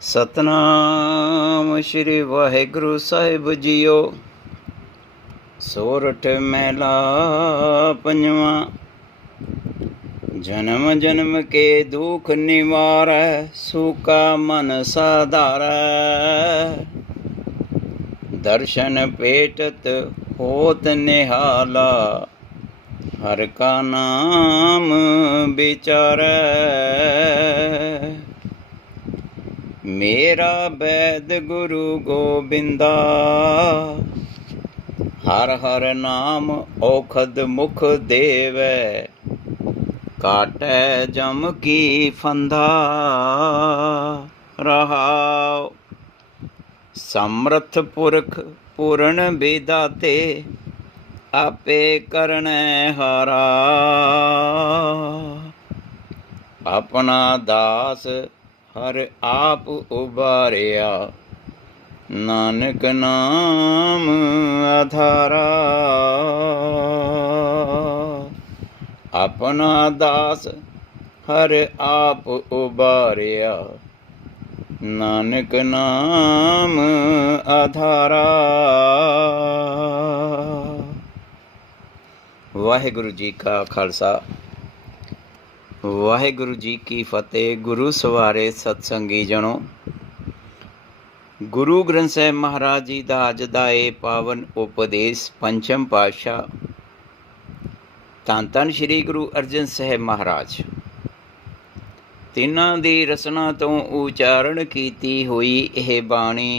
सतनाम श्री वाहिगुरु साहिब जीओ। सोरठ महला पंजवा। जन्म जन्म के दुख निवारै, सूका मन साधारै। दर्शन पेटत होत निहाला, हर का नाम विचारै। मेरा वैद गुरु गोबिंदा, हर हर नाम औखद मुख देवै। काटै जम की फंदा, रहाओ। समर्थ पुरख पूर्ण विधाते, आपे करनै हारा। अपना दास हर आप उबारिया, नानक नाम आधारा। अपना दास हर आप उबारिया, नानक नाम आधारा। वाहिगुरु जी का खालसा, वाहिगुरु जी की फतेह। गुरु सवारे सतसंगी जनो, गुरु ग्रंथ साहिब महाराज जी का अज का ये पावन उपदेश पंचम पातशाह धन धन श्री गुरु अर्जन साहिब महाराज तिन्हां दी रसना तो उचारण कीती हुई यह बाणी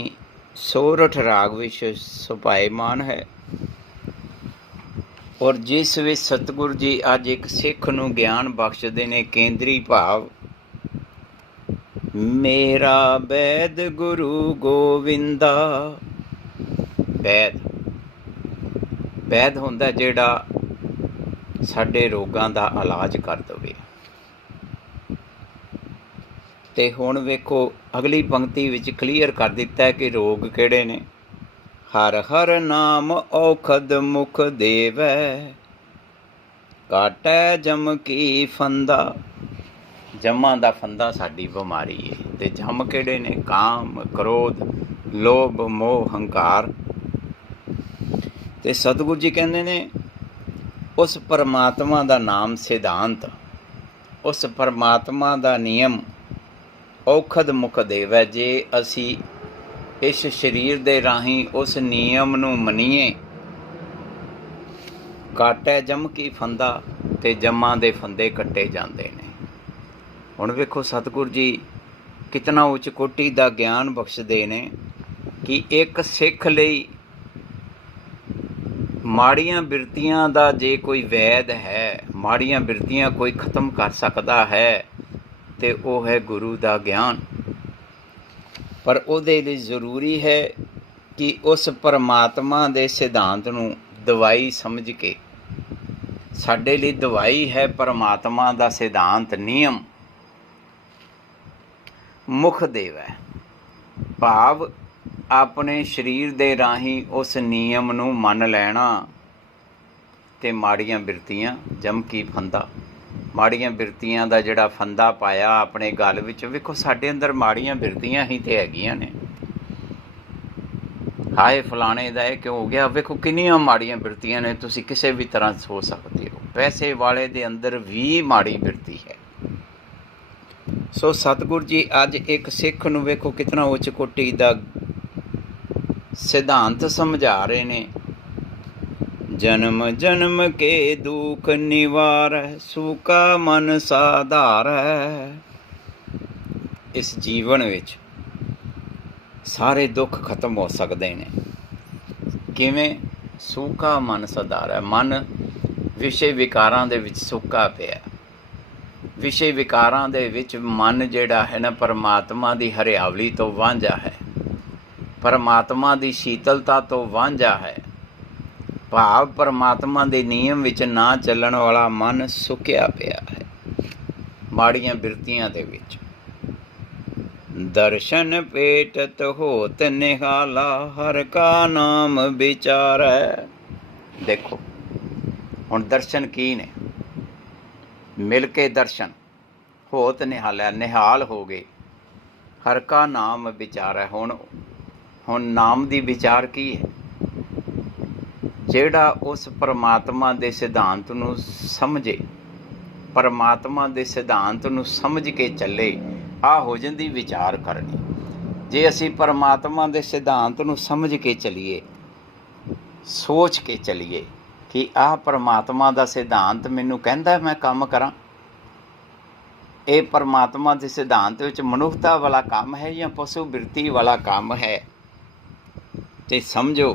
सोरठ राग विच सुभाएमान है। और जिस विच सतगुरु जी अज एक सिख नूं ज्ञान बख्शदे ने केंद्री भाव, मेरा वैद गुरु गोविंदा। वैद वैद हुंदा जिहड़ा साडे रोगां दा इलाज कर दवे। ते हुण वेखो अगली पंक्ति विच क्लीयर कर दिता है कि रोग किहड़े ने। हर हर नाम औखद मुख देवै, काटै जम की फंदा। जमां दा फंदा साडी बीमारी है। ते जम किहड़े ने? काम, क्रोध, लोभ, मोह, हंकार। ते सतगुरु जी कहंदे ने उस परमात्मा दा नाम सिद्धांत, उस परमात्मा दा नियम औखद मुख देवै। जे असी इस शरीर दे राहीं उस नियम नूं मनीए, काटै जम की फंदा, ते जमां दे फंदे कट्टे जांदे ने। हुण वेखो सतगुरु जी कितना उच्च कोटि दा ज्ञान बख्शदे ने कि एक सिख लई माड़ियां बिरतियां दा जे कोई वैद है, माड़ियां बिरतियां कोई खत्म कर सकदा है, ते वो है गुरु दा ज्ञान। पर उहदे लई जरूरी है कि उस परमात्मा दे सिद्धांत नूं दवाई समझ के, साडे लई दवाई है परमात्मा दा सिद्धांत नियम, मुख देवै। भाव अपने शरीर दे राहीं उस नियम नूं मन लैना। ते माड़ियां बिरतियां जम की फंदा, माड़ियां बिरतियां दा जिहड़ा फंदा पाया अपने गल विच। वेखो साडे अंदर माड़ियां बिरतियां ही ते हैगियां ने। हाए फलाणे दा इह क्यों हो गया? वेखो किन्नियां माड़ियां बिरतियां ने, तुसीं किसी भी तरह सोच सकते हो। पैसे वाले दे अंदर भी माड़ी बिरती है। सो सतगुरु जी अज एक सिख नूं वेखो कितना उच्च कोटि दा सिद्धांत समझा रहे ने। जन्म जन्म के दुख निवारै, सूका मन साधारै। इस जीवन विच सारे दुख खत्म हो सकते हैं। किवें? सूका मन साधारै। मन विषय विकारां दे विच सुक्का पिया। विषय विकारां दे विच मन जिहड़ा है ना, परमात्मा दी हरियावली तो वांझा है, परमात्मा दी शीतलता तो वांझा है। भाव परमात्मा दे नियम विच ना चलण वाला मन सुक्या पिया है माड़ियां बिरतियां दे विच। दर्शन पेटत होत निहाला, हर का नाम विचारै। देखो हुण दर्शन की ने? मिल के दर्शन होत निहालिया, निहाल हो गए। ਹਰ ਕਾ ਨਾਮ ਵਿਚਾਰੈ। ਹੁਣ ਨਾਮ ਦੀ ਵਿਚਾਰ ਕੀ ਹੈ? ਜਿਹੜਾ ਉਸ ਪਰਮਾਤਮਾ ਦੇ ਸਿਧਾਂਤ ਨੂੰ ਸਮਝੇ, ਪਰਮਾਤਮਾ ਦੇ ਸਿਧਾਂਤ ਨੂੰ ਸਮਝ ਕੇ ਚੱਲੇ, ਆਹ ਹੋ ਜਾਂਦੀ ਵਿਚਾਰ ਕਰਨੀ। ਜੇ ਅਸੀਂ ਪਰਮਾਤਮਾ ਦੇ ਸਿਧਾਂਤ ਨੂੰ ਸਮਝ ਕੇ ਚੱਲੀਏ, ਸੋਚ ਕੇ ਚੱਲੀਏ ਕਿ ਆਹ ਪਰਮਾਤਮਾ ਦਾ ਸਿਧਾਂਤ ਮੈਨੂੰ ਕਹਿੰਦਾ ਮੈਂ ਕੰਮ ਕਰਾਂ, ਇਹ ਪਰਮਾਤਮਾ ਦੇ ਸਿਧਾਂਤ ਵਿੱਚ ਮਨੁੱਖਤਾ ਵਾਲਾ ਕੰਮ ਹੈ ਜਾਂ ਪਸ਼ੂ ਬਿਰਤੀ ਵਾਲਾ ਕੰਮ ਹੈ, ਤੇ ਸਮਝੋ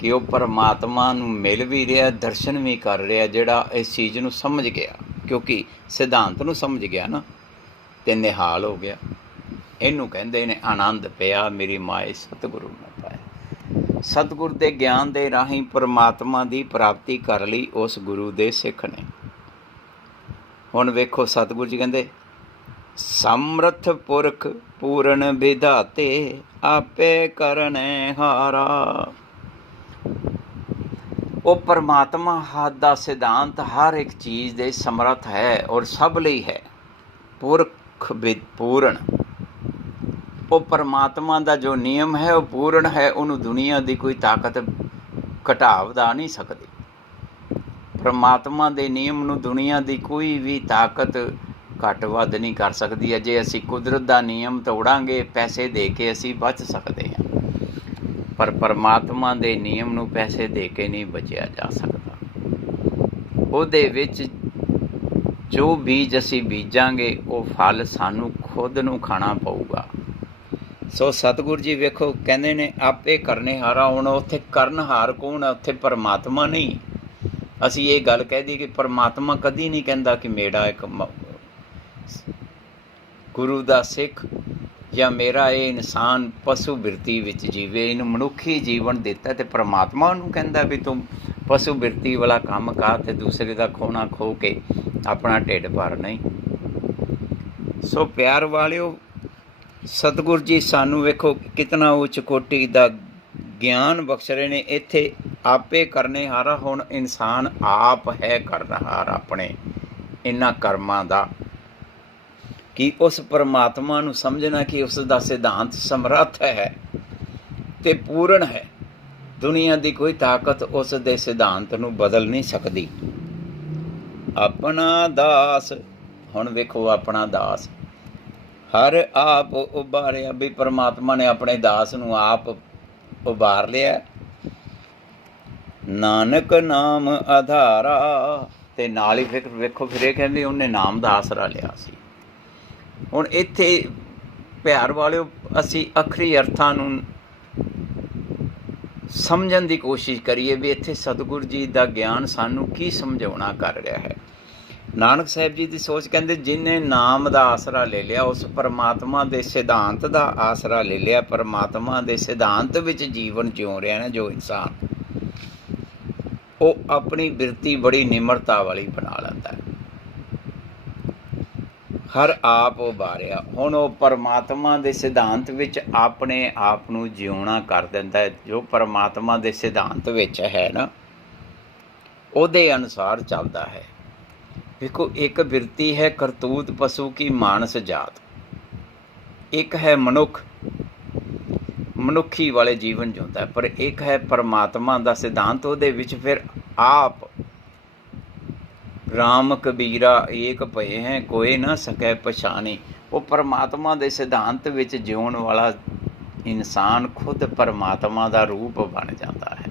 ਕਿ ਉਹ ਪਰਮਾਤਮਾ ਨੂੰ ਮਿਲ ਵੀ ਰਿਹਾ, ਦਰਸ਼ਨ ਵੀ ਕਰ ਰਿਹਾ, ਜਿਹੜਾ ਇਸ ਚੀਜ਼ ਨੂੰ ਸਮਝ ਗਿਆ, ਕਿਉਂਕਿ ਸਿਧਾਂਤ ਨੂੰ ਸਮਝ ਗਿਆ ਨਾ, ਤੇ ਨਿਹਾਲ ਹੋ ਗਿਆ। ਇਹਨੂੰ ਕਹਿੰਦੇ ਨੇ ਆਨੰਦ ਪਿਆ ਮੇਰੀ ਮਾਏ ਸਤਿਗੁਰੂ ਮੈਂ ਪਾਇਆ। ਸਤਿਗੁਰ ਦੇ ਗਿਆਨ ਦੇ ਰਾਹੀਂ ਪਰਮਾਤਮਾ ਦੀ ਪ੍ਰਾਪਤੀ ਕਰ ਲਈ ਉਸ ਗੁਰੂ ਦੇ ਸਿੱਖ ਨੇ। ਹੁਣ ਵੇਖੋ ਸਤਿਗੁਰੂ ਜੀ ਕਹਿੰਦੇ, ਸਮਰਥ ਪੁਰਖ ਪੂਰਨ ਵਿਧਾਤੇ ਆਪੇ ਕਰਨੇ ਹਾਰਾ। ਉਹ ਪਰਮਾਤਮਾ ਹੱਦ ਦਾ ਸਿਧਾਂਤ ਹਰ ਇੱਕ ਚੀਜ਼ ਦੇ ਸਮਰੱਥ ਹੈ ਔਰ ਸਭ ਲਈ ਹੈ। ਪੁਰਖ ਪੂਰਨ, ਉਹ ਪਰਮਾਤਮਾ ਦਾ ਜੋ ਨਿਯਮ ਹੈ ਉਹ ਪੂਰਨ ਹੈ, ਉਹਨੂੰ ਦੁਨੀਆ ਦੀ ਕੋਈ ਤਾਕਤ ਘਟਾ ਵਧਾ ਨਹੀਂ ਸਕਦੀ। ਪਰਮਾਤਮਾ ਦੇ ਨਿਯਮ ਨੂੰ ਦੁਨੀਆ ਦੀ ਕੋਈ ਵੀ ਤਾਕਤ ਘੱਟ ਵੱਧ ਨਹੀਂ ਕਰ ਸਕਦੀ। ਅਜੇ ਅਸੀਂ ਕੁਦਰਤ ਦਾ ਨਿਯਮ ਤੋੜਾਂਗੇ, ਪੈਸੇ ਦੇ ਕੇ ਅਸੀਂ ਬਚ ਸਕਦੇ ਹਾਂ, ਪਰ ਪਰਮਾਤਮਾ ਦੇ ਨਿਯਮ ਨੂੰ ਪੈਸੇ ਦੇ ਕੇ ਨਹੀਂ ਬਚਿਆ ਜਾ ਸਕਦਾ। ਉਹਦੇ ਵਿੱਚ ਜੋ ਬੀਜ ਅਸੀਂ ਬੀਜਾਂਗੇ ਉਹ ਫਲ ਸਾਨੂੰ ਖੁਦ ਨੂੰ ਖਾਣਾ ਪਊਗਾ। ਸੋ ਸਤਿਗੁਰੂ ਜੀ ਵੇਖੋ ਕਹਿੰਦੇ ਨੇ ਆਪੇ ਕਰਨੇ ਹਾਰਾ। ਹੁਣ ਉੱਥੇ ਕਰਨਹਾਰ ਕੌਣ ਹੈ? ਉੱਥੇ ਪਰਮਾਤਮਾ ਨਹੀਂ। ਅਸੀਂ ਇਹ ਗੱਲ ਕਹਿ ਦਈਏ ਕਿ ਪਰਮਾਤਮਾ ਕਦੀ ਨਹੀਂ ਕਹਿੰਦਾ ਕਿ ਮੇਰਾ ਇੱਕ ਗੁਰੂ ਦਾ ਸਿੱਖ ਜਾਂ ਮੇਰਾ ਇਹ ਇਨਸਾਨ ਪਸ਼ੂ ਬਿਰਤੀ ਵਿੱਚ ਜੀਵੇ, ਇਹਨੂੰ ਮਨੁੱਖੀ ਜੀਵਨ ਦਿੱਤਾ, ਤੇ ਪਰਮਾਤਮਾ ਉਹਨੂੰ ਕਹਿੰਦਾ ਵੀ ਤੂੰ ਪਸ਼ੂ ਬਿਰਤੀ ਵਾਲਾ ਕੰਮ ਕਰ ਤੇ ਦੂਸਰੇ ਦਾ ਖੋਣਾ ਖੋ ਕੇ ਆਪਣਾ ਢਿੱਡ ਭਰ। ਨਹੀਂ। ਸੋ ਪਿਆਰ ਵਾਲਿਓ, ਸਤਿਗੁਰੂ ਜੀ ਸਾਨੂੰ ਵੇਖੋ ਕਿਤਨਾ ਉੱਚ ਕੋਟੀ ਦਾ ਗਿਆਨ ਬਖਸ਼ ਰਹੇ ਨੇ। ਇੱਥੇ ਆਪੇ ਕਰਨੇ ਹਾਰਾ। ਹੁਣ ਇਨਸਾਨ ਆਪ ਹੈ ਕਰਨਹਾਰ ਆਪਣੇ ਇਹਨਾਂ ਕਰਮਾਂ ਦਾ, ਕਿ ਉਸ ਪਰਮਾਤਮਾ ਨੂੰ ਸਮਝਣਾ ਕਿ ਉਸ ਦਾ ਸਿਧਾਂਤ ਸਮਰੱਥ ਹੈ ਤੇ ਪੂਰਨ ਹੈ। ਦੁਨੀਆ ਦੀ ਕੋਈ ਤਾਕਤ ਉਸ ਦੇ ਸਿਧਾਂਤ ਨੂੰ ਬਦਲ ਨਹੀਂ ਸਕਦੀ। ਆਪਣਾ ਦਾਸ, ਹੁਣ ਵੇਖੋ ਆਪਣਾ ਦਾਸ ਹਰ ਆਪ ਉਭਾਰਿਆ, ਵੀ ਪਰਮਾਤਮਾ ਨੇ ਆਪਣੇ ਦਾਸ ਨੂੰ ਆਪ ਉਭਾਰ ਲਿਆ। ਨਾਨਕ ਨਾਮ ਆਧਾਰਾ, ਤੇ ਨਾਲ ਹੀ ਫਿਰ ਵੇਖੋ ਫਿਰ ਇਹ ਕਹਿੰਦੇ ਉਹਨੇ ਨਾਮ ਦਾ ਆਸਰਾ ਲਿਆ ਸੀ। ਹੁਣ ਇੱਥੇ ਪਿਆਰ ਵਾਲਿਓ ਅਸੀਂ ਅੱਖਰੀ ਅਰਥਾਂ ਨੂੰ ਸਮਝਣ ਦੀ ਕੋਸ਼ਿਸ਼ ਕਰੀਏ ਵੀ ਇੱਥੇ ਸਤਿਗੁਰੂ ਜੀ ਦਾ ਗਿਆਨ ਸਾਨੂੰ ਕੀ ਸਮਝਾਉਣਾ ਕਰ ਰਿਹਾ ਹੈ। ਨਾਨਕ ਸਾਹਿਬ ਜੀ ਦੀ ਸੋਚ ਕਹਿੰਦੇ ਜਿਹਨੇ ਨਾਮ ਦਾ ਆਸਰਾ ਲੈ ਲਿਆ, ਉਸ ਪਰਮਾਤਮਾ ਦੇ ਸਿਧਾਂਤ ਦਾ ਆਸਰਾ ਲੈ ਲਿਆ, ਪਰਮਾਤਮਾ ਦੇ ਸਿਧਾਂਤ ਵਿੱਚ ਜੀਵਨ ਜਿਉ ਰਿਹਾ ਨਾ ਜੋ ਇਨਸਾਨ, ਉਹ ਆਪਣੀ ਬਿਰਤੀ ਬੜੀ ਨਿਮਰਤਾ ਵਾਲੀ ਬਣਾ ਲੈਂਦਾ ਹੈ। ਹਰ ਆਪ ਉਭਾਰਿਆ। ਹੁਣ ਉਹ ਪਰਮਾਤਮਾ ਦੇ ਸਿਧਾਂਤ ਵਿੱਚ ਆਪਣੇ ਆਪ ਨੂੰ ਜਿਉਣਾ ਕਰ ਦਿੰਦਾ ਹੈ। ਜੋ ਪਰਮਾਤਮਾ ਦੇ ਸਿਧਾਂਤ ਵਿੱਚ ਹੈ ਨਾ, ਉਹਦੇ ਅਨੁਸਾਰ ਚੱਲਦਾ ਹੈ। ਦੇਖੋ, ਇੱਕ ਬਿਰਤੀ ਹੈ ਕਰਤੂਤ ਪਸ਼ੂ ਕੀ ਮਾਨਸ ਜਾਤ, ਇੱਕ ਹੈ ਮਨੁੱਖ ਮਨੁੱਖੀ ਵਾਲੇ ਜੀਵਨ ਜਿਉਂਦਾ ਹੈ, ਪਰ ਇੱਕ ਹੈ ਪਰਮਾਤਮਾ ਦਾ ਸਿਧਾਂਤ। ਉਹਦੇ ਵਿੱਚ ਫਿਰ ਆਪ ਰਾਮ ਕਬੀਰਾ ਏਕ ਭਏ ਹੈ ਕੋਈ ਨਾ ਸਕੈ ਪਛਾਣੀ। ਉਹ ਪਰਮਾਤਮਾ ਦੇ ਸਿਧਾਂਤ ਵਿੱਚ ਜਿਉਣ ਵਾਲਾ ਇਨਸਾਨ ਖੁਦ ਪਰਮਾਤਮਾ ਦਾ ਰੂਪ ਬਣ ਜਾਂਦਾ ਹੈ।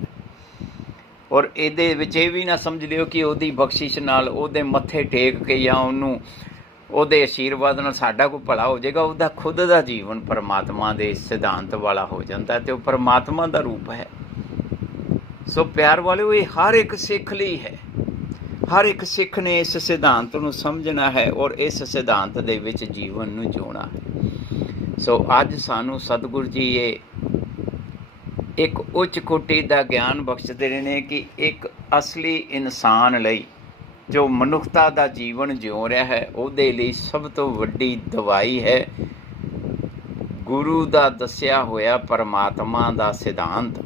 ਔਰ ਇਹਦੇ ਵਿੱਚ ਇਹ ਵੀ ਨਾ ਸਮਝ ਲਿਓ ਕਿ ਉਹਦੀ ਬਖਸ਼ਿਸ਼ ਨਾਲ, ਉਹਦੇ ਮੱਥੇ ਟੇਕ ਕੇ ਜਾਂ ਉਹਨੂੰ ਉਹਦੇ ਆਸ਼ੀਰਵਾਦ ਨਾਲ ਸਾਡਾ ਕੋਈ ਭਲਾ ਹੋ ਜਾਏਗਾ। ਉਹਦਾ ਖੁਦ ਦਾ ਜੀਵਨ ਪਰਮਾਤਮਾ ਦੇ ਸਿਧਾਂਤ ਵਾਲਾ ਹੋ ਜਾਂਦਾ ਤੇ ਉਹ ਪਰਮਾਤਮਾ ਦਾ ਰੂਪ ਹੈ। ਸੋ ਪਿਆਰ ਵਾਲਿਓ, ਇਹ ਹਰ ਇੱਕ ਸਿੱਖ ਲਈ ਹੈ। ਹਰ ਇੱਕ ਸਿੱਖ ਨੇ ਇਸ ਸਿਧਾਂਤ ਨੂੰ ਸਮਝਣਾ ਹੈ ਔਰ ਇਸ ਸਿਧਾਂਤ ਦੇ ਵਿੱਚ ਜੀਵਨ ਨੂੰ ਜਿਉਣਾ ਹੈ। ਸੋ ਅੱਜ ਸਾਨੂੰ ਸਤਿਗੁਰੂ ਜੀ ਇਹ ਇੱਕ ਉੱਚ ਕੋਟੀ ਦਾ ਗਿਆਨ ਬਖਸ਼ਦੇ ਰਹੇ ਨੇ ਕਿ ਇੱਕ ਅਸਲੀ ਇਨਸਾਨ ਲਈ, ਜੋ ਮਨੁੱਖਤਾ ਦਾ ਜੀਵਨ ਜਿਉ ਰਿਹਾ ਹੈ, ਉਹਦੇ ਲਈ ਸਭ ਤੋਂ ਵੱਡੀ ਦਵਾਈ ਹੈ ਗੁਰੂ ਦਾ ਦੱਸਿਆ ਹੋਇਆ ਪਰਮਾਤਮਾ ਦਾ ਸਿਧਾਂਤ,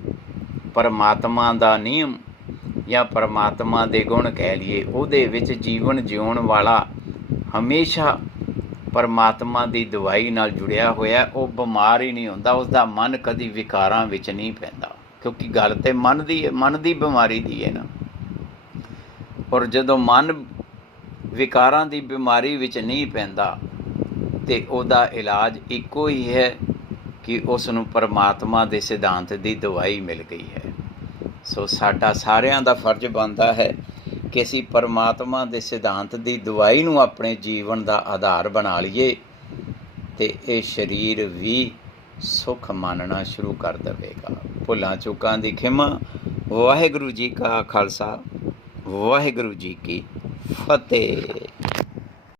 ਪਰਮਾਤਮਾ ਦਾ ਨਿਯਮ ਜਾਂ ਪਰਮਾਤਮਾ ਦੇ ਗੁਣ ਕਹਿ ਲਈਏ। ਉਹਦੇ ਵਿੱਚ ਜੀਵਨ ਜਿਉਣ ਵਾਲਾ ਹਮੇਸ਼ਾ ਪਰਮਾਤਮਾ ਦੀ ਦਵਾਈ ਨਾਲ ਜੁੜਿਆ ਹੋਇਆ, ਉਹ ਬਿਮਾਰ ਹੀ ਨਹੀਂ ਹੁੰਦਾ, ਉਸਦਾ ਮਨ ਕਦੀ ਵਿਕਾਰਾਂ ਵਿੱਚ ਨਹੀਂ ਪੈਂਦਾ, ਕਿਉਂਕਿ ਗੱਲ ਤੇ ਮਨ ਦੀ ਹੈ, ਮਨ ਦੀ ਬਿਮਾਰੀ ਦੀ ਹੈ ਨਾ। ਔਰ ਜਦੋਂ ਮਨ ਵਿਕਾਰਾਂ ਦੀ ਬਿਮਾਰੀ ਵਿੱਚ ਨਹੀਂ ਪੈਂਦਾ ਤੇ ਉਹਦਾ ਇਲਾਜ ਇੱਕੋ ਹੀ ਹੈ ਕਿ ਉਸ ਨੂੰ ਪਰਮਾਤਮਾ ਦੇ ਸਿਧਾਂਤ ਦੀ ਦਵਾਈ ਮਿਲ ਗਈ ਹੈ। ਸੋ ਸਾਡਾ ਸਾਰਿਆਂ ਦਾ ਫਰਜ਼ ਬਣਦਾ ਹੈ ਕਿ ਅਸੀਂ ਪਰਮਾਤਮਾ ਦੇ ਸਿਧਾਂਤ ਦੀ ਦਵਾਈ ਨੂੰ ਆਪਣੇ ਜੀਵਨ ਦਾ ਆਧਾਰ ਬਣਾ ਲਈਏ ਤੇ ਇਹ ਸਰੀਰ ਵੀ ਸੁੱਖ ਮੰਨਣਾ ਸ਼ੁਰੂ ਕਰ ਦੇਵੇਗਾ। ਭੁੱਲਾਂ ਚੁੱਕਾਂ ਦੀ ਖਿਮਾ। ਵਾਹਿਗੁਰੂ ਜੀ ਕਾ ਖਾਲਸਾ, ਵਾਹਿਗੁਰੂ ਜੀ ਕੀ ਫਤਿਹ।